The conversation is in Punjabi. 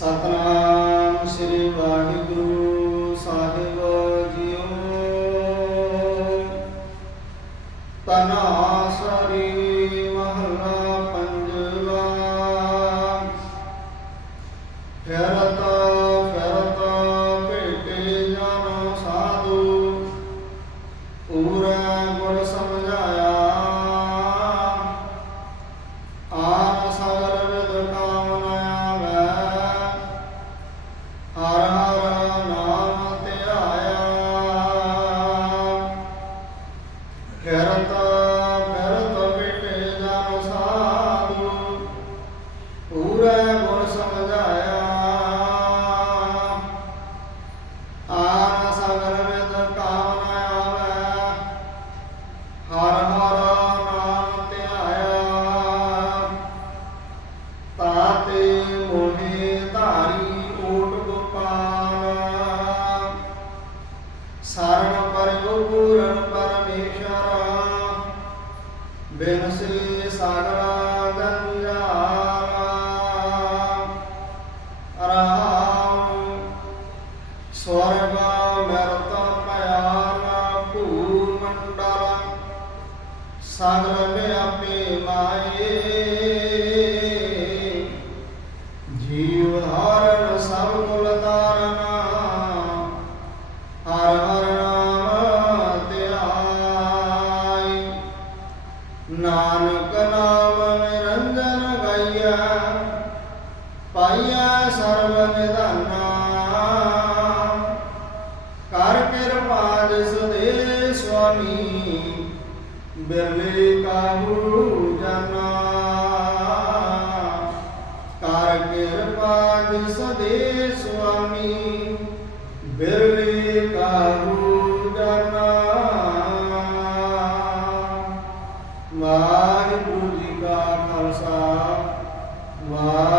ਸਤਨਾਮ ਸ੍ਰੀ ਵਾਹਿਗੁਰੂ ਸਾਹਿਬ ਜੀਓ। ਤਨਾਸਰੀ ਮਹਲਾ Shanto ਬਿਨ ਸੇ ਸਾਗਰਾ ਗੰਜਾਰਾ ਰਾਮ ਸਵਰਗ ਮਰਤ ਪਿਆਰ ਭੂ ਮੰਡਲ ਸਗਲ ਵਿਆਪੇ ਨਾਨਕ ਨਾਮ ਨਿਰੰਜਨ ਗਾਇਆ ਪਾਈਆ ਸਰਬ ਨਿਧਾਨਾ। ਕਰ ਕਿਰਪਾ ਜਿਸ ਦੇ ਸੁਆਮੀ, ਬਿਰਲੇ ਕਾਬੂ ਜਾਨਾ। ਕਰ ਕਿਰਪਾ ਜਿਸ ਦੇ ਸੁਆਮੀ, ਬਿਰਲੇ ਕਾਬੂ Lá